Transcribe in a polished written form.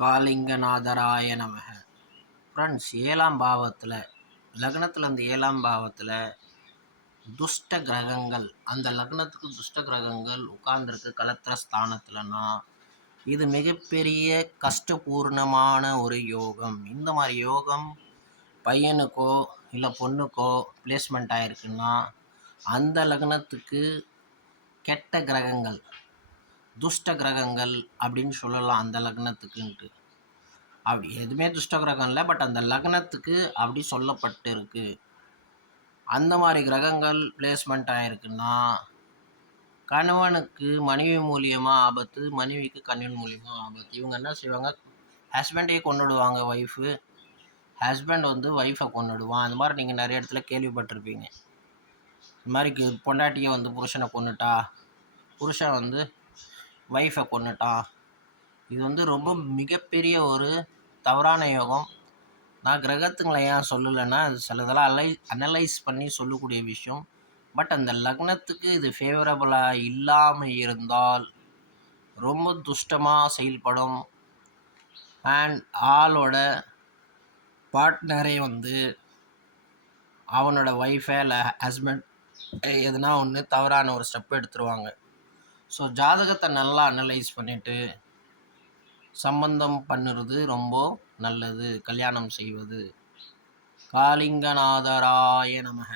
காளிங்கநாதராய நமக. ஃப்ரெண்ட்ஸ், 7ஆம் பாவத்தில் லக்னத்தில் அந்த 7ஆம் பாவத்தில் துஷ்ட கிரகங்கள், அந்த லக்னத்துக்கு துஷ்ட கிரகங்கள் உட்கார்ந்துருக்கு கலத்திர ஸ்தானத்தில்னா இது மிகப்பெரிய கஷ்டபூர்ணமான ஒரு யோகம். இந்த மாதிரி யோகம் பையனுக்கோ இல்லை பொண்ணுக்கோ பிளேஸ்மெண்ட் ஆகிருக்குன்னா அந்த லக்னத்துக்கு கெட்ட கிரகங்கள், துஷ்ட கிரகங்கள் அப்படின்னு சொல்லலாம். அந்த லக்னத்துக்குன்ட்டு அப்படி எதுவுமே துஷ்ட கிரகம் இல்லை, பட் அந்த லக்னத்துக்கு அப்படி சொல்லப்பட்டு இருக்கு. அந்த மாதிரி கிரகங்கள் பிளேஸ்மெண்ட் ஆகிருக்குன்னா கணவனுக்கு மனைவி மூலியமாக ஆபத்து, மனைவிக்கு கணவன் மூலியமாக ஆபத்து. இவங்க என்ன செய்வாங்க, ஹஸ்பண்டையே கொண்டுடுவாங்க. ஹஸ்பண்ட் வந்து ஒய்ஃபை கொண்டுடுவான். அந்த மாதிரி நீங்கள் நிறைய இடத்துல கேள்விப்பட்டிருப்பீங்க. இந்த மாதிரி பொண்டாட்டியை வந்து புருஷனை கொண்டுட்டா, புருஷன் வந்து ஒய்ஃபை கொண்டுட்டான். இது வந்து ரொம்ப மிகப்பெரிய ஒரு தவறான யோகம். நான் கிரகத்துங்களை ஏன் சொல்லலைன்னா, அது சிலதெல்லாம் அனலைஸ் பண்ணி சொல்லக்கூடிய விஷயம். பட் அந்த லக்னத்துக்கு இது ஃபேவரபுளாக இல்லாமல் இருந்தால் ரொம்ப துஷ்டமாக செயல்படும். அண்ட் ஆளோட பார்ட்னரே வந்து அவனோட ஒய்ஃபை இல்லை ஹஸ்பண்ட் எதுனா ஒன்று தவறான ஒரு ஸ்டெப் எடுத்துருவாங்க. ஸோ ஜாதகத்தை நல்லா அனலைஸ் பண்ணிவிட்டு சம்பந்தம் பண்ணுறது ரொம்ப நல்லது. கல்யாணம் செய்வது. காளிங்கநாதராய நமக.